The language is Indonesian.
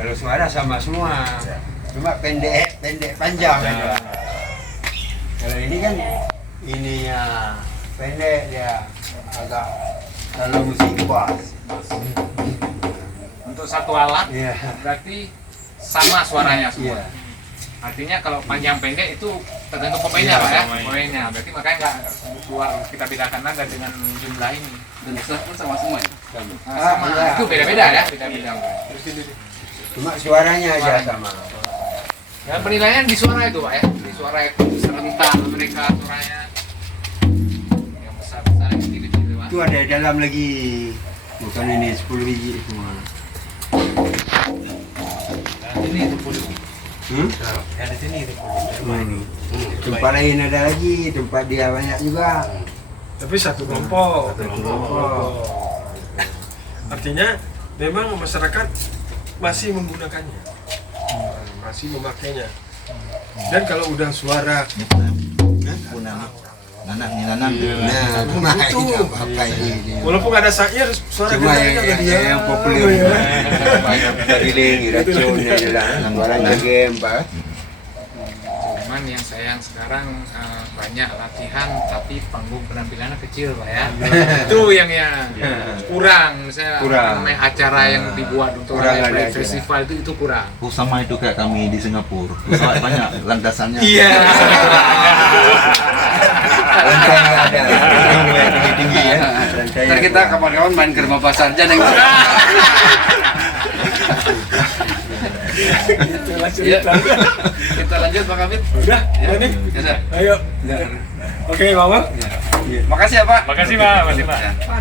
Kalau suara sama semua, cuma pendek panjang aja. Kalau ini kan ininya pendek, dia agak kalau musik bass. Untuk satu alat Iya. berarti sama suaranya semua. Iya. Artinya kalau panjang pendek itu tergantung pemainnya Iya, Pak ya, pemain. pemainnya. Berarti makanya nggak keluar kita bedakan nada dengan jumlah ini. Dan besar pun sama semua ya? Sama. Iya. Itu beda-beda ya, beda-beda. Cuma suaranya aja Suaranya. sama. Dan penilaian di suara itu Pak ya, di suara itu serentak mereka suaranya yang besar-besar yang kecil-kecil Pak. Itu ada dalam lagi, bukan ini 10 biji semua. Ini itu puluh. Yang di sini itu. Tempat lain ada lagi, tempat dia banyak juga. Tapi satu kelompok. Satu kelompok. Artinya memang masyarakat masih menggunakannya, masih memakainya. Dan kalau udah suara Nanam Nah, cuma ini apa ini? walaupun ada syair, suara Cuma gendangnya ada dia. yang populer banyak dari lagi racunnya adalah suaranya game Pak. Cuman yang sayang sekarang banyak latihan tapi panggung penampilannya kecil Pak ya. Itu yang kurang, misalnya Kurang. namanya acara yang dibuat untuk Kurang hari ada Pride festival itu kurang. sama itu kayak kami di Singapura. Pesawat banyak landasannya. Iya. Lantai ada, yang tinggi-tinggi ya. Lantai Ntar kita kapan-kapan main ke rumah Pak Sarjan yang Ya, kita lanjut Pak Kabit. Udah, ya nih. Ya, Sir. Ayo. Oke, Mama. Makasih ya Pak. Makasih Pak, makasih Pak.